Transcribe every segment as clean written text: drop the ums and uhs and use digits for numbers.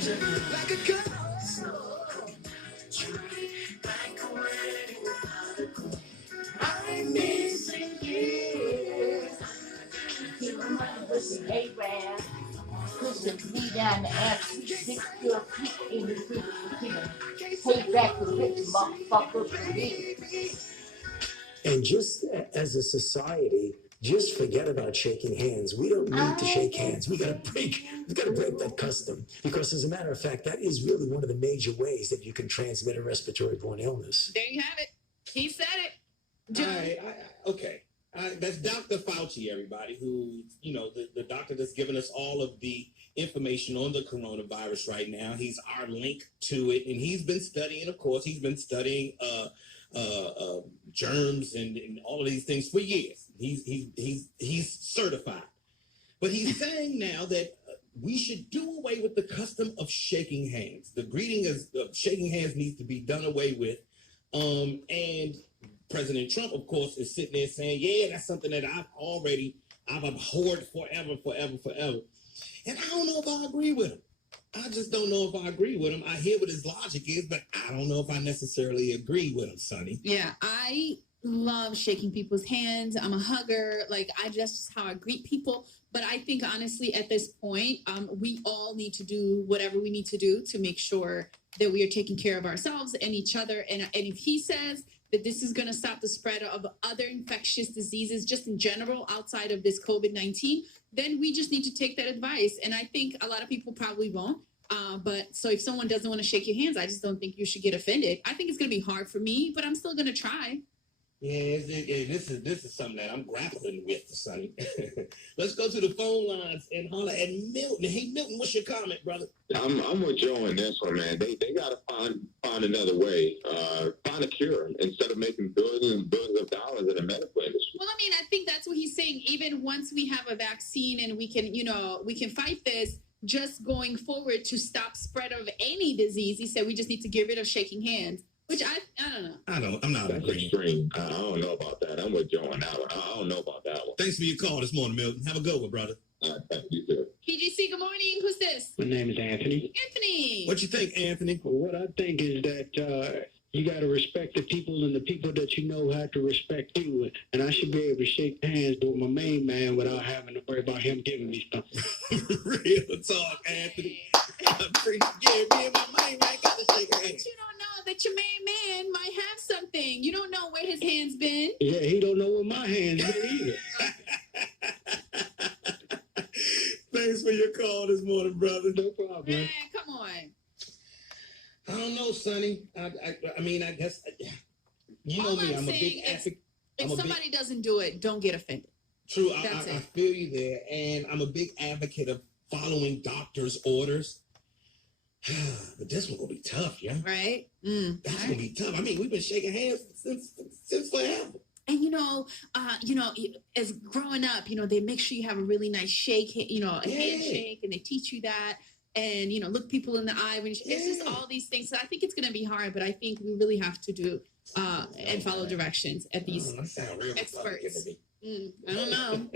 Like a I'm missing you. Keep my pussy A-Rab. Pushing me down the ass. Stick your feet in the city for killing. Take back the rich motherfucker for me. And just as a society, just forget about shaking hands. We don't need to shake hands. We gotta break that custom. Because as a matter of fact, that is really one of the major ways that you can transmit a respiratory borne illness. There you have it. He said it. Okay. That's Dr. Fauci, everybody, who, the doctor that's given us all of the information on the coronavirus right now. He's our link to it. And he's been studying, of course, germs and all of these things for years. He's certified. But he's saying now that we should do away with the custom of shaking hands. The greeting of shaking hands needs to be done away with. And President Trump, of course, is sitting there saying, yeah, that's something that I've abhorred forever. And I don't know if I agree with him. I just don't know if I agree with him. I hear what his logic is, but I don't know if I necessarily agree with him, Sonny. Yeah, I love shaking people's hands. I'm a hugger. I just how I greet people. But I think, honestly, at this point, we all need to do whatever we need to do to make sure that we are taking care of ourselves and each other. And if he says that this is going to stop the spread of other infectious diseases just in general outside of this COVID-19, then we just need to take that advice. And I think a lot of people probably won't. But so if someone doesn't want to shake your hands, I just don't think you should get offended. I think it's going to be hard for me, but I'm still going to try. Yeah, this is something that I'm grappling with, Sonny. Let's go to the phone lines and holler at Milton. Hey, Milton, what's your comment, brother? I'm with Joe on this one, man. They got to find another way, find a cure instead of making billions and billions of dollars in the medical industry. Well, I think that's what he's saying. Even once we have a vaccine and we can fight this, just going forward to stop spread of any disease, he said we just need to get rid of shaking hands. Which I don't know. I'm not That's extreme. I don't know about that. I'm with Joe on that one. I don't know about that one. Thanks for your call this morning, Milton. Have a good one, brother. Thank you, too. PGC, good morning. Who's this? My name is Anthony. Anthony. What you think, Anthony? Well, what I think is that you got to respect the people, and the people that you know have to respect you. And I should be able to shake hands with my main man without having to worry about him giving me something. Real talk, Anthony. Yeah, me and my main man got to shake hands. But you don't know that your main man might have something. You don't know where his hands been. Yeah, he don't know where my hands been either. Thanks for your call this morning, brother. No problem. Man, come on. I don't know, Sonny. I guess, you know me. I'm a big advocate. If somebody doesn't do it, don't get offended. True, I feel you there. And I'm a big advocate of following doctor's orders. But this one gonna be tough, yeah. Right? That's gonna be tough. We've been shaking hands since forever. And as growing up, they make sure you have a really nice shake, handshake, and they teach you that. And look people in the eye when it's just all these things. So I think it's gonna be hard, but I think we really have to do and follow directions at these experts. I don't know.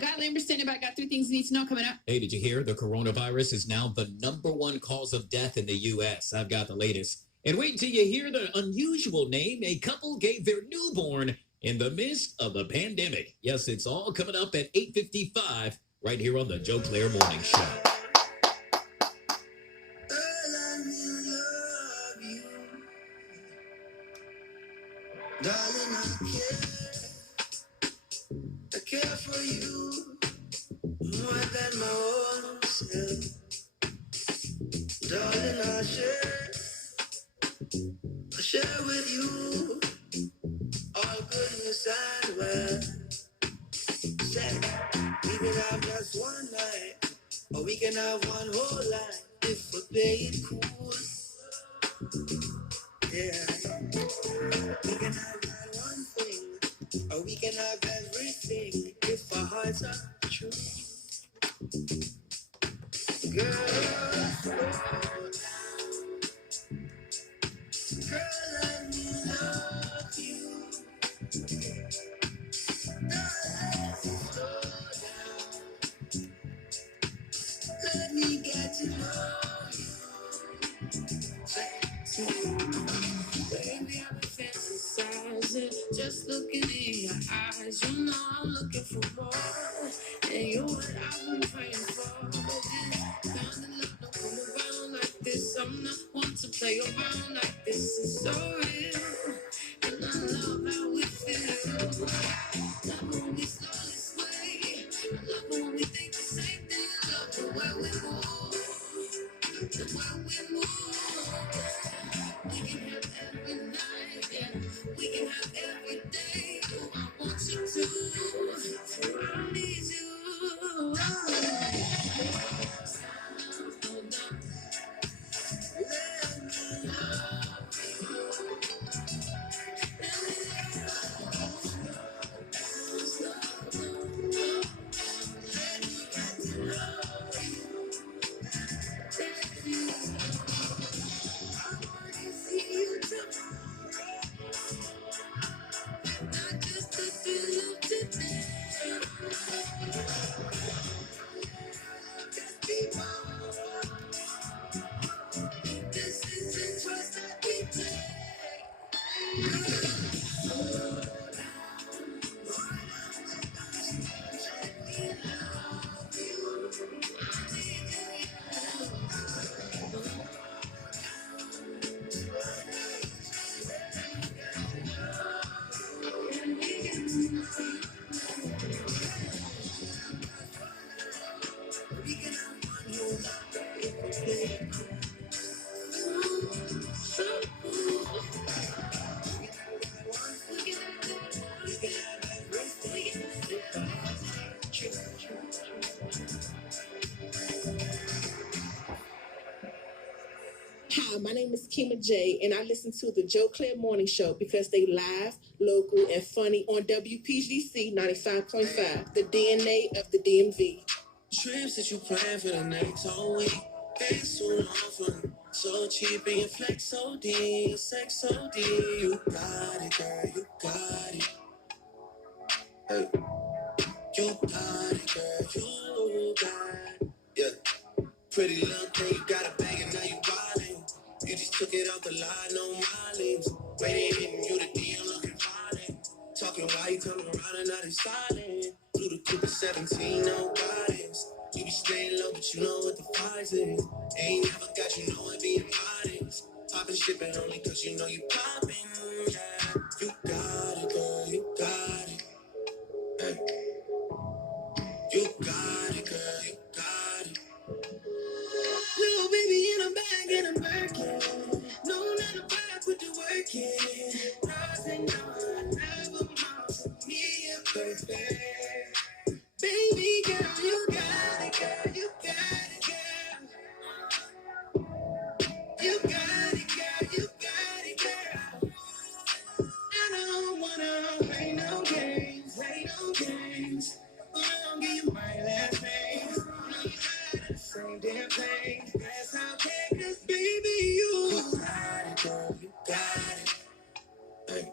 Guy Lambert standing by. Got 3 things you need to know coming up. Hey, did you hear? The coronavirus is now the #1 cause of death in the U.S. I've got the latest. And wait until you hear the unusual name a couple gave their newborn in the midst of the pandemic. Yes, it's all coming up at 8:55 right here on the Joe Claire Morning Show. I care for you more than my own self. Darling, I share with you all goodness and well. Said we can have just one night, or we can have one whole life if we play it cool. Yeah, we can have that one thing, or we can have everything if our hearts are true. Girl, slow down. Girl, let me love you. Slow down. Let me get to know you. I'm not one to play around like this is so real. And I love how we feel. Love when we slow this way. I love when we think the same thing. I love the way we move. The way we move. We can have every night, yeah. We can have every day. Oh, I want you to. I need you. Hi, my name is Kima J, and I listen to the Joe Claire Morning Show because they live, local, and funny on WPGC 95.5, the DNA of the DMV. Trips that you plan for the next whole week. Ain't so often. So cheap and your flex OD, your sex OD. You got it, girl, you got it. Hey. You got it, girl, you got it. Yeah. Pretty little thing, you got a bag and now you wildin'. You just took it off the line, no mileage. Waiting, hitting you the DM looking violent. Talking while you coming around and now they silent. Through the Cooper 17, no guidance. You be staying low, but you know what the price is. Ain't never got you know it being modest. Poppin' shipping only cause you know you poppin', yeah. You got it, girl, you got it. Hey. You got it, girl, you got it. Little baby in a bag and I'm working. No, not a bag with the working. Nothing, no, I never mind. Me a perfect. Baby girl, you got it, girl, you got it, girl. You got it, girl, you got it, girl. I don't wanna play no games, play no games. I don't give you my last name. No, you got the same damn thing. That's okay, 'cause baby, you got it, girl, you got it. Hey.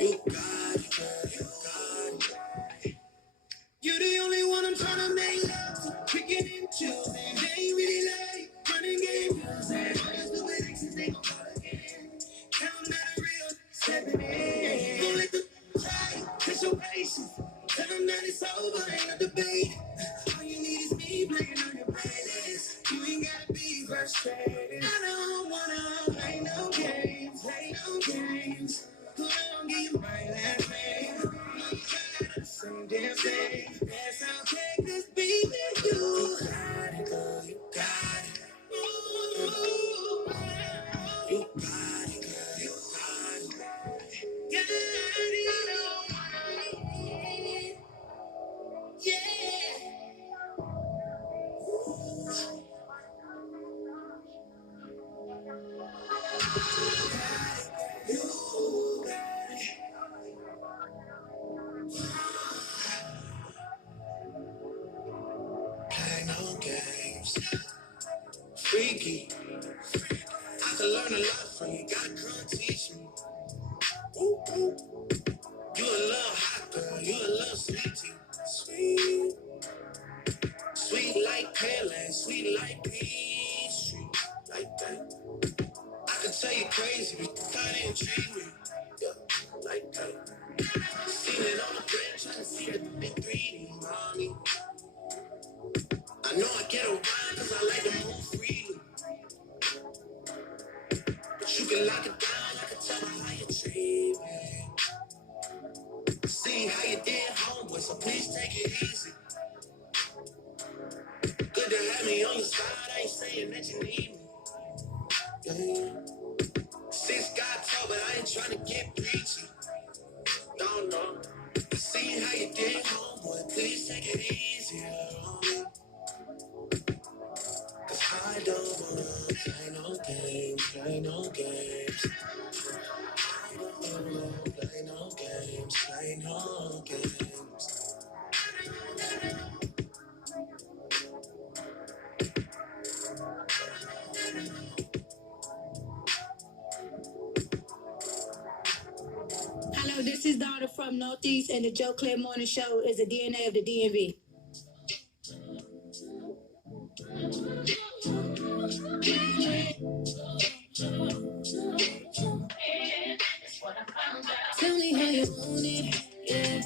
You got it, girl, you got it. You're the only one I'm trying to make love to. Kicking into things ain't really like running game music. All your stupid exes, they gon' call again. Tell them that I'm real, stepping in. Don't let them try, test your patience. Tell them that it's over, ain't no debate. All you need is me playing on your playlist. You ain't gotta be frustrated. I don't wanna play no games, play no games. Who don't give you my last name? No, you got the same damn thing. That's okay, 'cause baby, you got it, girl, you got it. Ooh, you got it, girl, you got it. Got it, I don't wanna leave. Yeah. You got it. Play no games. Freaky. I could learn a lot from you. Gotta come teach me. Ooh, ooh. You a little hot girl. You a little sweetie. Sweet. Sweet like Pearland. Sweet like peach tree. Like that. I could tell you crazy, but you kinda intrigue me. Yeah, like that. Seen it on the bench, trying to see it big greedy, mommy. I know I get around cause I like to move freely. can lock it down, I can tell her how you treat me. See how you did, homeboy, so please take it easy. Good to have me on your side, I ain't saying that you need me. Yeah. Six got tall, but I ain't trying to get preachy. No. See how you did, homeboy, please take it easy on me. Cause I don't wanna play no games, play no games. I don't wanna play no games, play no games. Hello, this is Donna from Northeast, and the Joe Claire Morning Show is the DNA of the DMV. Tell me how you want it, yeah.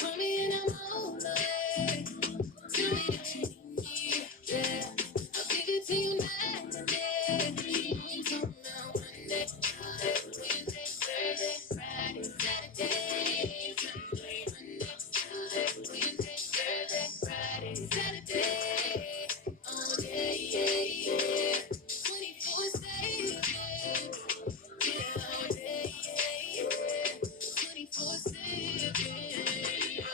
Call me and I'm on the way. Tell me that you need me, yeah. I'll give it to you night and day. You talking about Monday, Tuesday, Wednesday, Thursday, Friday, Saturday, Sunday, Monday, Tuesday, Wednesday, Thursday, Friday, Saturday, all day, yeah. 24/7, yeah, all day, yeah. 24/7.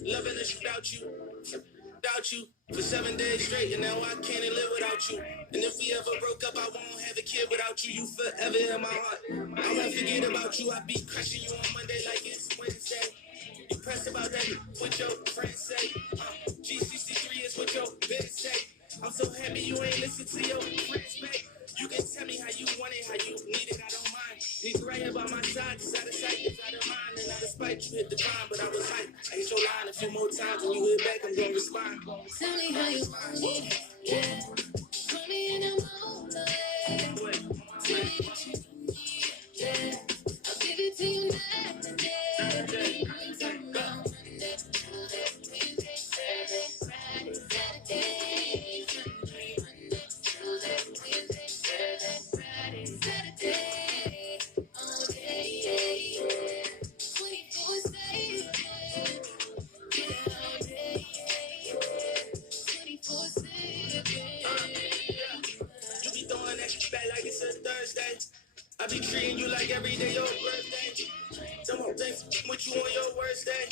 Loving this without you for 7 days straight, and now I can't live without you. And if we ever broke up, I won't have a kid without you. You forever in my heart. I won't forget about you. I be crushing you on Monday like it's Wednesday. You pressed about that, what your friends say. G63 is what your bed say. I'm so happy you ain't listen to your friends, babe. You can tell me how you want it, how you need it, I don't mind. Need you right here by my side, cause out of sight is out of mind. And out of spite, you hit the time, but I was hyped. I hit your line a few more times, when you hit back, I'm gonna respond. Tell me how you want it, yeah. Call me and I'm on the way. Tell me that you need me, yeah. I'll give it to you night and day. You talking about Monday, Tuesday, Wednesday, Thursday, Friday, Saturday, Sunday, Monday, Tuesday, Wednesday, Thursday, Friday, Saturday, all day, yeah. 24/7, yeah, all day, yeah. 24/7. You be throwing that shit back like it's a Thursday. I be treating you like every day your birthday. Some more things with you on your worst day.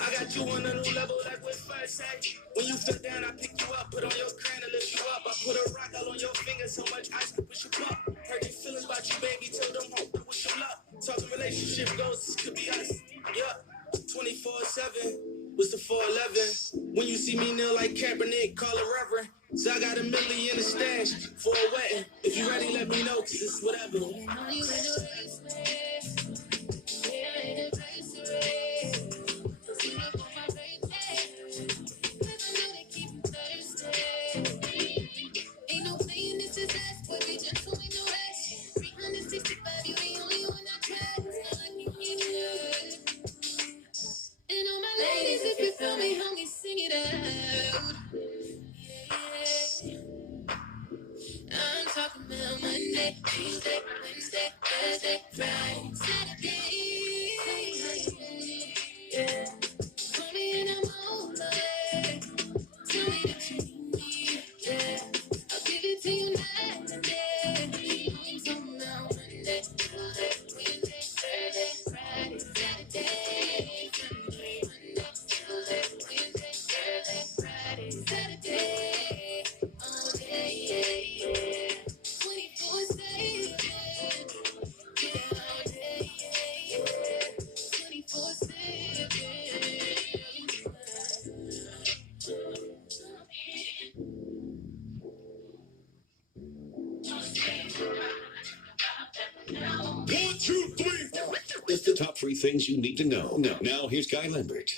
I got you on a new level like with first say. When you feel down, I pick you up, put on your crown to lift you up. I put a rock all on your finger, so much ice to push you up. Heard your feelings about you, baby, tell them hope, I wish you luck. Talking relationship goals, this could be us. Yup, 24/7, what's the 411? When you see me kneel like Kaepernick, call it reverend. So I got $1 million in the stash for a wedding. If you ready, let me know, cause it's whatever. Ain't no playing, this is us, but we just don't no rush. 365, you the only one I trust. So I can get it. And all my ladies, if you feel me, homie, sing it out. Yeah. I'm talking about Monday, Tuesday, Wednesday, Thursday, Friday, Saturday. Yeah. Call me and I'm on the way. Tell me that you need me, yeah. I'll give it to you night and day. I'm talking about Monday, Tuesday, Wednesday, Thursday, Friday, Saturday, Sunday, Monday, Tuesday, Wednesday, Thursday, Friday, Saturday, all day, yeah. 24/7, yeah, all day, yeah. 24/7. One, two, three. It's the top 3 things you need to know. Now here's Guy Lambert.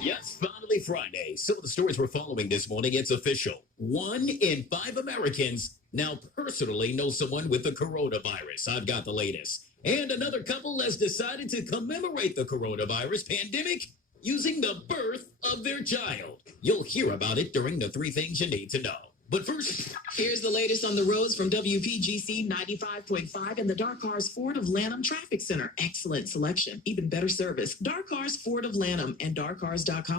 Yes, finally Friday. Some of the stories we're following this morning, it's official. 1 in 5 Americans now personally know someone with the coronavirus. I've got the latest. And another couple has decided to commemorate the coronavirus pandemic using the birth of their child. You'll hear about it during the 3 things you need to know. But first, here's the latest on the roads from WPGC 95.5 and the Dark Cars Ford of Lanham Traffic Center. Excellent selection, even better service. Dark Cars Ford of Lanham and darkcars.com.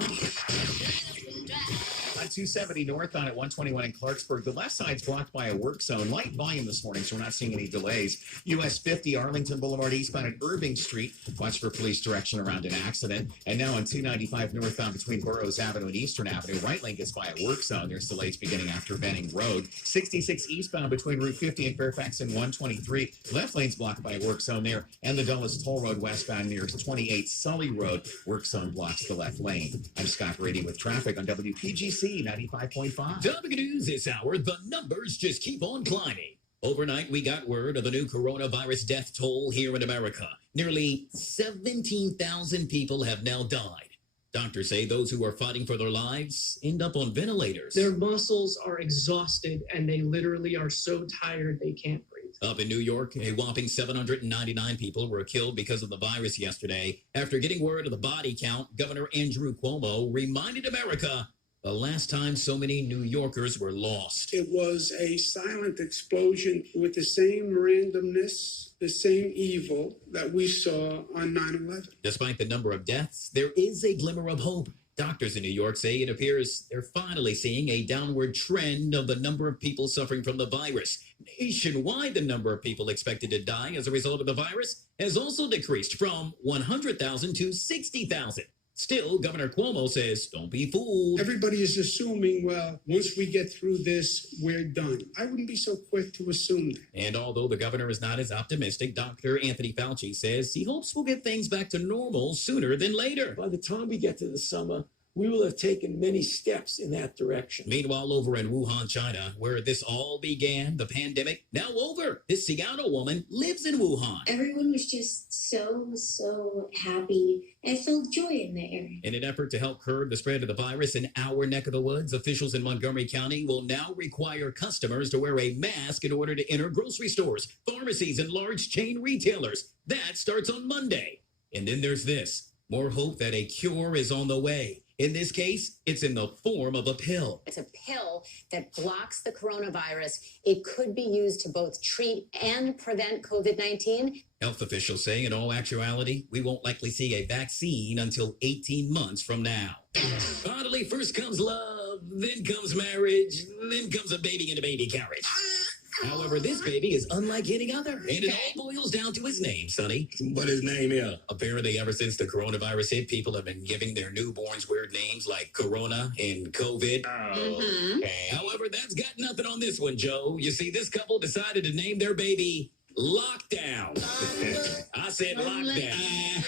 On 270 northbound at 121 in Clarksburg, the left side's blocked by a work zone. Light volume this morning, so we're not seeing any delays. US 50 Arlington Boulevard eastbound at Irving Street. Watch for police direction around an accident. And now on 295 northbound between Burroughs Avenue and Eastern Avenue, right lane gets by a work zone. There's delays beginning after Benning Road. 66 eastbound between Route 50 and Fairfax and 123. Left lane's blocked by a work zone there. And the Dulles Toll Road westbound near 28 Sully Road. Work zone blocks the left lane. I'm Scott Brady with traffic on WPGC 95.5. topic news this hour, the numbers just keep on climbing. Overnight, we got word of the new coronavirus death toll here in America. Nearly 17,000 people have now died. Doctors say those who are fighting for their lives end up on ventilators. Their muscles are exhausted and they literally are so tired they can't breathe. Up in New York, a whopping 799 people were killed because of the virus yesterday. After getting word of the body count, Governor Andrew Cuomo reminded America the last time so many New Yorkers were lost. It was a silent explosion with the same randomness, the same evil that we saw on 9/11. Despite the number of deaths, there is a glimmer of hope. Doctors in New York say it appears they're finally seeing a downward trend of the number of people suffering from the virus. Nationwide, the number of people expected to die as a result of the virus has also decreased from 100,000 to 60,000. Still, Governor Cuomo says, don't be fooled. Everybody is assuming, well, once we get through this, we're done. I wouldn't be so quick to assume that. And although the governor is not as optimistic, Dr. Anthony Fauci says he hopes we'll get things back to normal sooner than later. By the time we get to the summer, we will have taken many steps in that direction. Meanwhile, over in Wuhan, China, where this all began, the pandemic, now over. This Seattle woman lives in Wuhan. Everyone was just so happy. I felt joy in the air. In an effort to help curb the spread of the virus in our neck of the woods, officials in Montgomery County will now require customers to wear a mask in order to enter grocery stores, pharmacies, and large chain retailers. That starts on Monday. And then there's this. More hope that a cure is on the way. In this case, it's in the form of a pill. It's a pill that blocks the coronavirus. It could be used to both treat and prevent COVID-19. Health officials say in all actuality, we won't likely see a vaccine until 18 months from now. Finally, first comes love, then comes marriage, then comes a baby in a baby carriage. However, this baby is unlike any other, and it all boils down to his name, Sonny. What his name is? Apparently, ever since the coronavirus hit, people have been giving their newborns weird names like Corona and COVID. However, that's got nothing on this one, Joe. You see, this couple decided to name their baby Lockdown. I said Lockdown.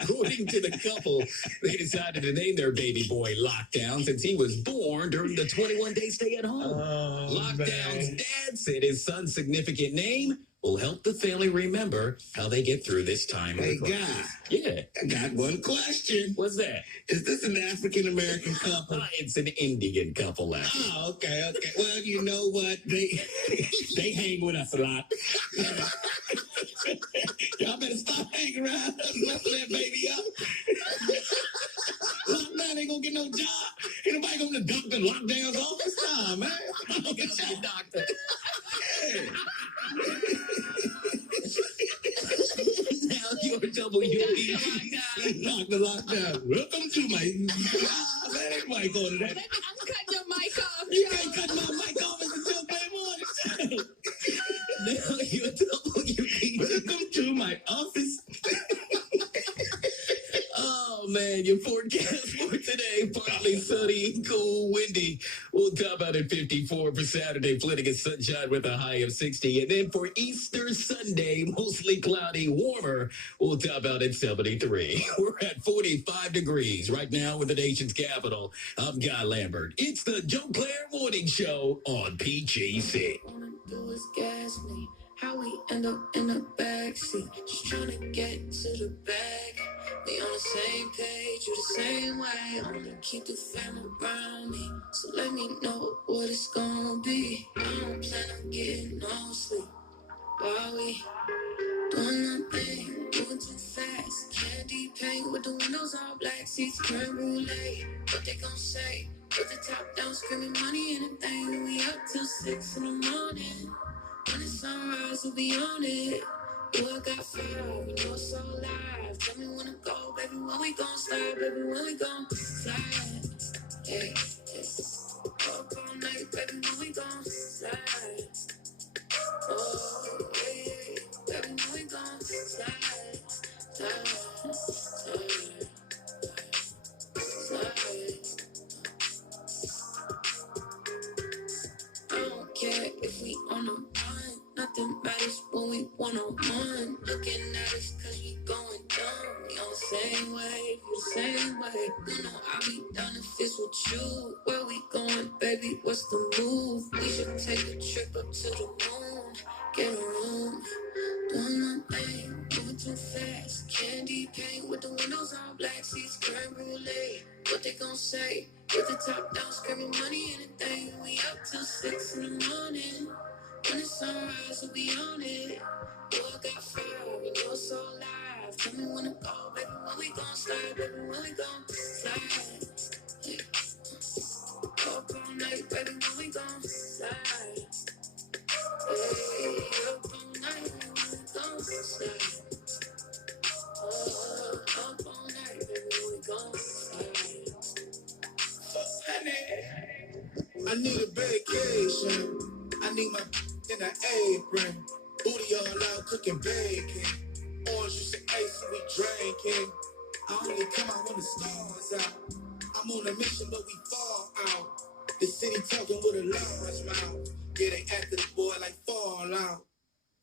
According to the couple, they decided to name their baby boy Lockdown since he was born during the 21-day stay at home. Lockdown's dad said his son's significant name will help the family remember how they get through this time. Hey, guy. Yeah. I got one question. What's that? Is this an African-American couple? It's an Indian couple, actually. Oh, okay. Well, you know what? They hang with us a lot. Y'all better stop hanging around us. Let's that baby up. Lockdown ain't gonna get no job. Ain't nobody going to Dr. Lockdown's office? Nah, man. I'm gonna get you a doctor. Now you're WPGC. Dr. Lockdown. Welcome to my... Man, everybody go to that. I'm cutting your mic off. You can't cut my mic off. It's a Joe Clay morning. Now you're WPGC. Welcome to my office. Oh, man, your forecast for today, partly sunny, cool, windy. We'll top out at 54 for Saturday, plenty of sunshine with a high of 60. And then for Easter Sunday, mostly cloudy, warmer, we'll top out at 73. We're at 45 degrees right now in the nation's capital. I'm Guy Lambert. It's the Joe Claire Morning Show on PGC. Do is gas me. How we end up in the backseat, just trying to get to the bag. We on the same page, you the same way. I wanna keep the fam around me, so let me know what it's gonna be. I don't plan on getting no sleep while we doing nothing, moving too fast. Candy paint with the windows all black, seats creme brulee. What they gon' say? Put the top down, screaming money, anything we 6 in the morning. When the sunrise, we'll be on it. Oh, I got fire, we know it's all live. Tell me when to go, baby, when we gon' slide, baby, when we gon' slide. Hey, hey. Up all night, baby, when we gon' slide. Oh, hey, baby, when we gon' slide, slide, slide, slide. I don't care if we on a run, nothing matters when we one-on-one. Looking at us cause we going dumb. We on the same wave, you the same way. You know I'll be down if it's with you. Where we going, baby, what's the move? We should take a trip up to the moon. Get a room, doing my thing, moving too fast. Candy paint with the windows all black, seats creme brulee. What they gon' say? With the top down, screaming money, anything. We up till 6 in the morning. When the sunrise, we'll be on it. Oh, I got fire, we know it's all live. Tell me when to go, baby, when we gon' slide, baby, when we gon' slide. Hey. Up all night, baby, when we gon' slide. Hey, up all night, when we gon' slide. Oh, up all night, baby, when we gon' slide. I need a vacation. I need my in an apron. Booty all out cooking bacon. Orange juice and ice we drinking. I only come out when the stars out. I'm on a mission but we fall out. The city talking with a large mouth. Yeah, they after the boy like Fallout.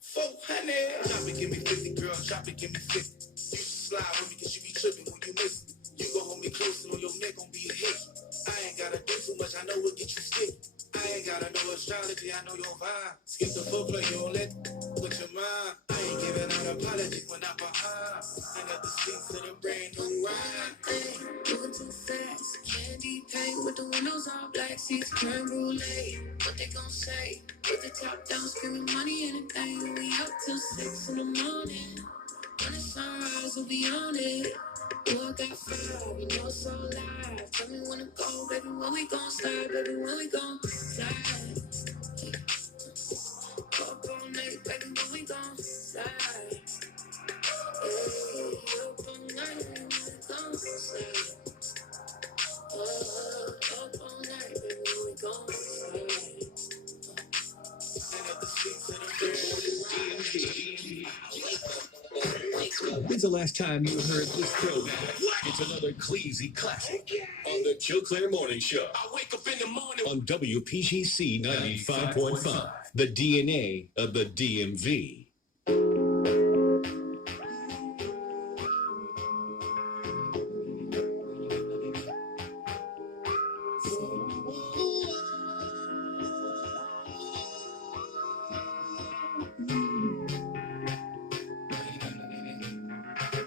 400. Drop it, give me 50, girl. Drop it, give me 50. You should slide with me cause you be tripping when you miss me. You gon' hold me close and on your neck gon' be a hit. I ain't gotta do too much, I know what get you stick. I ain't gotta know astrology, I know your vibe. Skip the foreplay, you don't let with your mind. I ain't giving out apologies when I'm behind. I got the seats to the brand new ride. Hey, moving too fast. Candy paint with the windows all black, seats creme brulee. What they gon' say? With the top down, screaming money, anything. We up till 6 in the morning. When the sunrise, we'll be on it. Oh, I got fire, we know it's all live. Tell me when to go, baby, when we gon' slide, baby, when we gon' slide. Hey. Up all night, baby, when we gon' slide. Hey, up all night, when we gon' slide. Oh, up all night, baby, when we gon' slide. When's the last time you heard this throwback? It's another Cleasy classic on the Joe Claire Morning Show. I wake up in the morning On WPGC 95.5, the DNA of the DMV.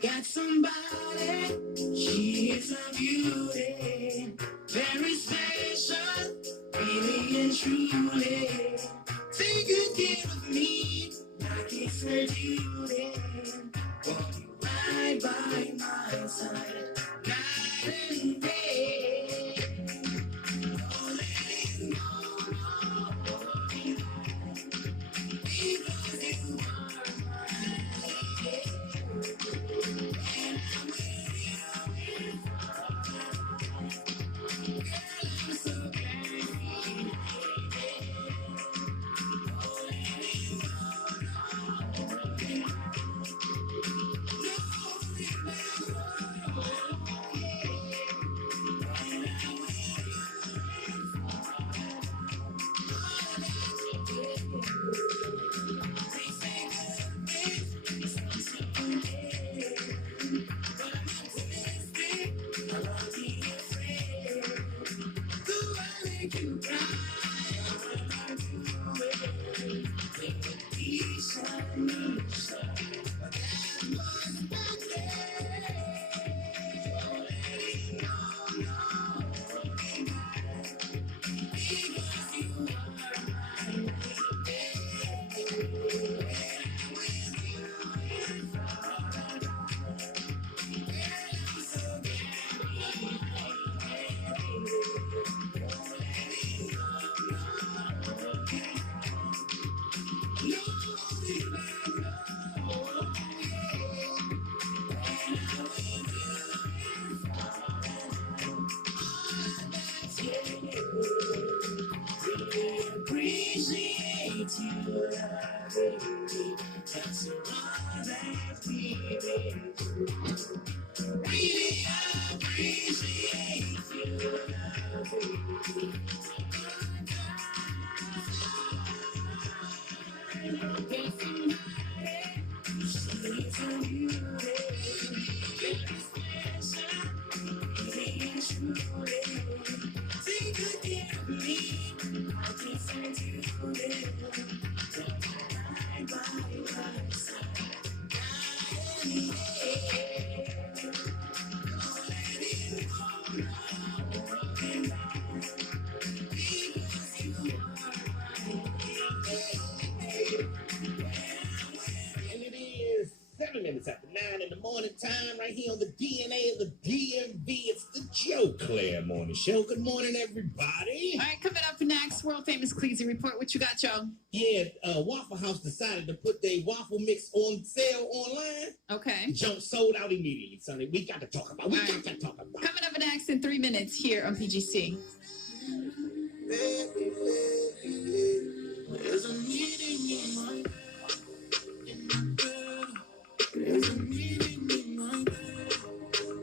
Got somebody, she is a beauty, very special, really and truly. Take good care of me, like it's her duty. Want you right by my side, night and day. Oh, let it go, because you are mine. Really appreciate you. And it is 7 minutes after 9 in the morning time, right here on the DNA of the DMV. It's the Joe Claire Morning Show. Good morning, everybody. All right, coming up next, world famous Cleasy Report. What you got, Joe? Yeah, Waffle House decided to put their waffle mix on sale online. Okay. Jump sold out immediately, Sonny. We got to talk about. Coming up next in 3 minutes here on PGC. There's a meeting in my bed. There's a meeting in my bed.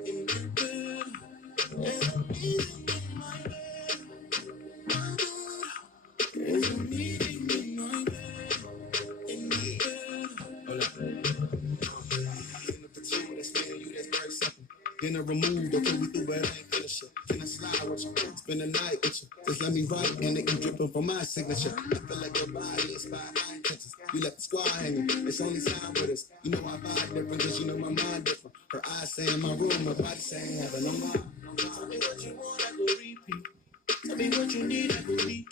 In my bed. There's a meeting in my bed. There's a meeting in my bed. In my bed. Hold up. In the platoon, that's me and you, that's very simple. Then I removed, okay, we through, but I ain't finished it. Can I slide with you? Spend the night with you. Just let me write, and it keep dripping from my signature. I feel like your body inspired my intentions. You left the squad hanging, it's only time with us. You know I vibe different, cause you know my mind different. Her eyes say in my room, my body saying heaven, no mind. Tell me what you want, I go repeat. Tell me what you need, I go deep.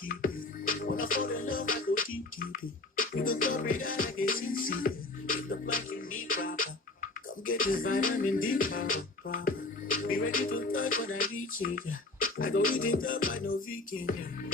When I fall in love, I go deep. You can cover that like it's easy. Get the blank you need proper. Come get this vitamin D proper. Be ready to touch when I reach it. I go eat it up like no vegan.